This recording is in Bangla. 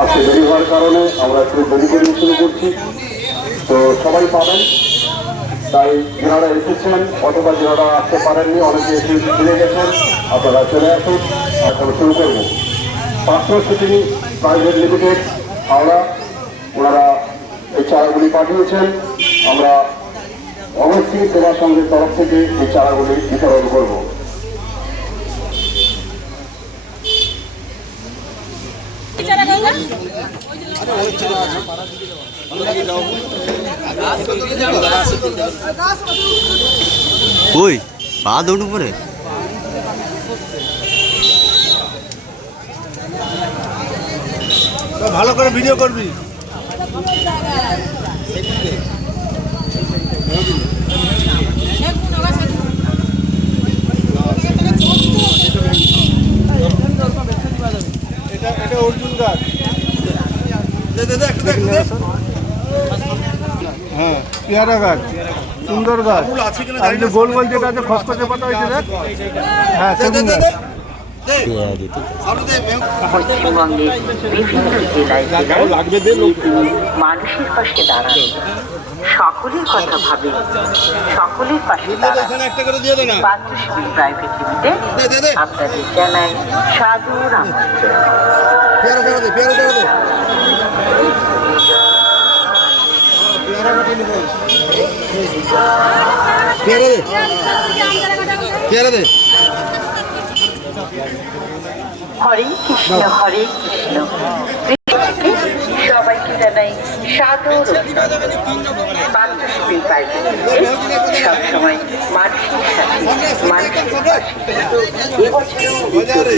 আজকে দেরি হওয়ার কারণে আমরা একটু দেরি করে শুরু করছি, তো সবাই পাবেন। তাই যারা এসেছেন অথবা যারা আসতে পারেননি, অনেকে এসে ফিরে গেছেন, আপনারা চলে আসুন। এখন শুরু করবো। Personal city private limited Howrah, ওনারা এই চারাগুলি পাঠিয়েছেন। আমরা অমর সিং সেবা সংঘের তরফ থেকে এই চারাগুলি বিতরণ করব। ওই পা দৌড় পরে ভালো করে ভিডিও করবি। এটা অর্জুন গাছ। হ্যাঁ, পেয়ারা গাছ, সুন্দর গাছ। আর এই যে গোল গোল যেটা আছে খসখসে পাতা হয়েছে দেখ, হ্যাঁ সেগুন গাছ। পশ্চিমবঙ্গের বিভিন্ন জেলায় মানুষের পাশে দাঁড়ান, সকলের কথা ভাবে, সকলের পাশে দাঁড়ান। পাত্রশিবির প্রাইভেট লিমিটেড আপনাদের জানাই সাদর হরে কৃষ্ণ হরে কৃষ্ণ। সবাইকে জানাই সাদর পাত্রশিবির প্রাইভেট লিমিটেড সবসময় মানুষের সাথে, মানুষের পাশে। এবছরও